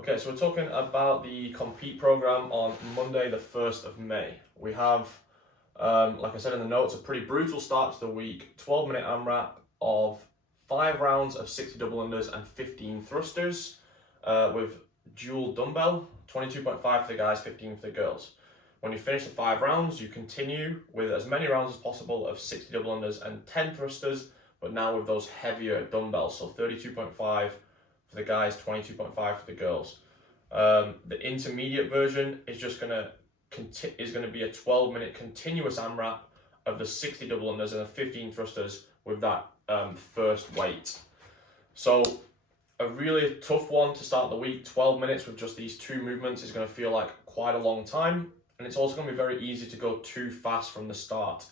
Okay, so we're talking about the compete program on Monday, the 1st of May. We have, like I said in the notes, a pretty brutal start to the week. 12-minute Amrap of 5 rounds of 60 double unders and 15 thrusters with dual dumbbell, 22.5 for the guys, 15 for the girls. When you finish the 5 rounds, you continue with as many rounds as possible of 60 double unders and 10 thrusters, but now with those heavier dumbbells, so 32.5 for the guys, 22.5 for the girls. The intermediate version is just gonna be a 12-minute continuous AMRAP of the 60 double unders and the 15 thrusters with that first weight. So a really tough one to start the week. 12 minutes with just these two movements is going to feel like quite a long time, and it's also going to be very easy to go too fast from the start.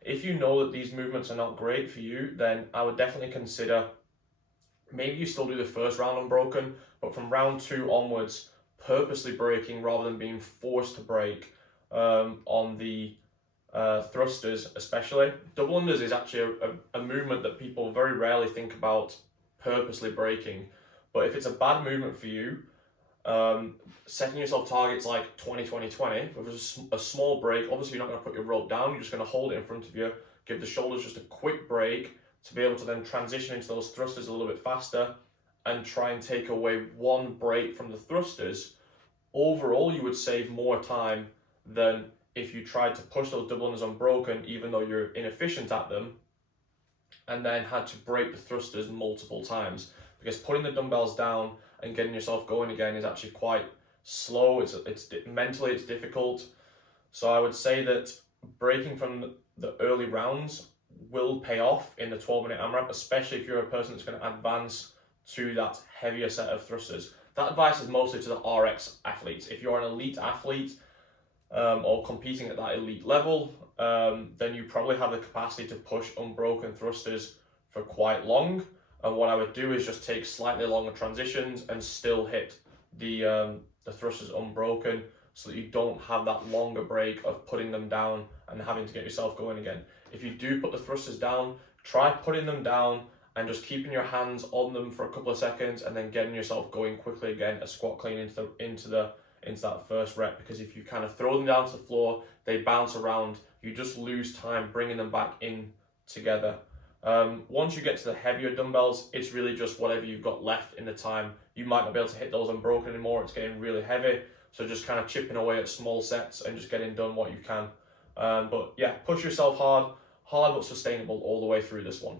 If you know that these movements are not great for you, then I would definitely consider maybe you still do the first round unbroken, but from round 2 onwards, purposely breaking rather than being forced to break on the thrusters especially. Double unders is actually a movement that people very rarely think about purposely breaking, but if it's a bad movement for you, setting yourself targets like 20-20-20 with a small break. Obviously you're not going to put your rope down, you're just going to hold it in front of you, give the shoulders just a quick break to be able to then transition into those thrusters a little bit faster and try and take away one break from the thrusters. Overall, you would save more time than if you tried to push those double unders unbroken, even though you're inefficient at them, and then had to break the thrusters multiple times. Because putting the dumbbells down and getting yourself going again is actually quite slow. It's mentally it's difficult. So I would say that breaking from the early rounds will pay off in the 12-minute AMRAP, especially if you're a person that's going to advance to that heavier set of thrusters. That advice is mostly to the RX athletes. If you're an elite athlete or competing at that elite level, then you probably have the capacity to push unbroken thrusters for quite long. And what I would do is just take slightly longer transitions and still hit the thrusters unbroken, so that you don't have that longer break of putting them down and having to get yourself going again. If you do put the thrusters down, try putting them down and just keeping your hands on them for a couple of seconds and then getting yourself going quickly again, a squat clean into that first rep. Because if you kind of throw them down to the floor, they bounce around, you just lose time bringing them back in together. Once you get to the heavier dumbbells, it's really just whatever you've got left in the time. You might not be able to hit those unbroken anymore, it's getting really heavy. So just kind of chipping away at small sets and just getting done what you can. But yeah, push yourself hard but sustainable all the way through this one.